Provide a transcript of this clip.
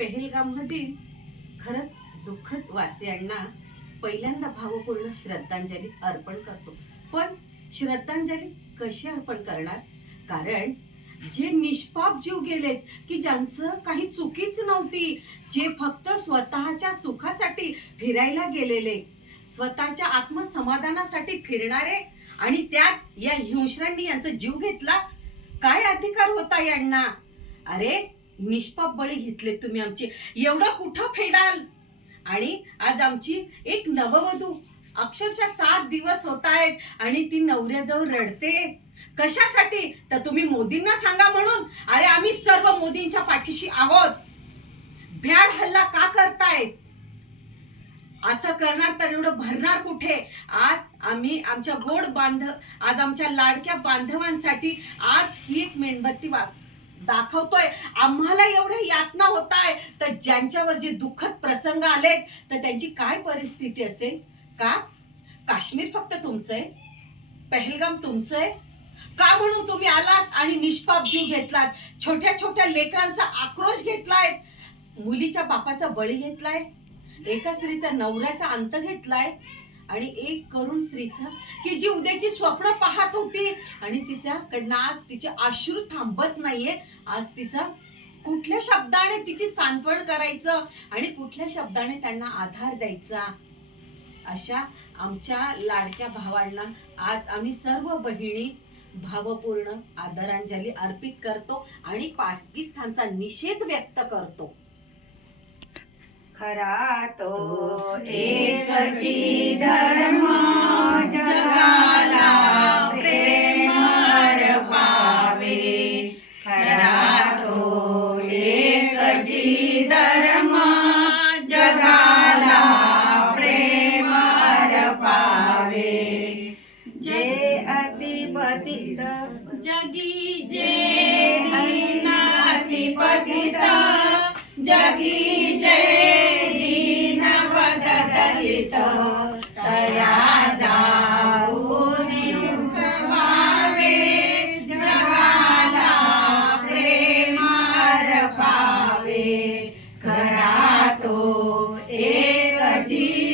पेहलगाममधील खरंच दुःखद वासियांना पहिल्यांदा भावपूर्ण श्रद्धांजली अर्पण करतो. पण श्रद्धांजली कशी अर्पण करणार? कारण जे निष्पाप जीव गेलेत की ज्यांचं काही चुकीच नव्हती जे फक्त स्वतःच्या सुखासाठी फिरायला गेलेले स्वतःच्या आत्मसमाधानासाठी फिरणारे आणि त्यात या हिंसरांनी यांचा जीव घेतला काय अधिकार होता यांना? अरे निष्पाप बळी घेतले तुम्ही आमचे. एवढं कुठं फेडाल? आणि आज आमची एक नववधू. अक्षरशः सात दिवस होत आहेत आणि ती नवऱ्याजवळ रडते. कशासाठी? तर तुम्ही मोदींना सांगा म्हणून. अरे आम्ही सर्व मोदींच्या पाठीशी आहोत. भ्याड हल्ला का करतायत? असं करणार तर एवढं भरणार कुठे? आज आम्ही आमच्या गोड बांध आज आमच्या लाडक्या बांधवांसाठी आज ही एक मेणबत्ती वा दाखवतोय. आम्हाला एवढ्या यातना होत आहे तर ज्यांच्यावर जे दुःखद प्रसंग आलेत तर त्यांची काय परिस्थिती असेल? का? काश्मीर फक्त तुमचं आहे पहलगाम तुमचं आहे का म्हणून तुम्ही आलात आणि निष्पाप जीव घेतलात? छोट्या छोट्या लेकरांचा आक्रोश घेतलाय. मुलीच्या बापाचा बळी घेतलाय. एका स्त्रीचा नवऱ्याचा अंत घेतलाय. आणि एक करुण स्त्रीचा की जी उद्याची स्वप्न पाहत होती. आणि तिच्याकडनं आज तिचे अश्रू थांबत नाहीये. आज तिचा कुठल्या शब्दाने तिची सांत्वन करायचं आणि कुठल्या शब्दाने त्यांना आधार द्यायचा? अशा आमच्या लाडक्या भावांना आज आम्ही सर्व बहिणी भावपूर्ण आदरांजली अर्पित करतो आणि पाकिस्तानचा निषेध व्यक्त करतो. खरा तो एकची धर्म जगाला प्रेम पावे खरा तो एकची धर्म जगाला प्रेम पावे जे अतिपतित जगी जे अतिपतित जगी Jesus.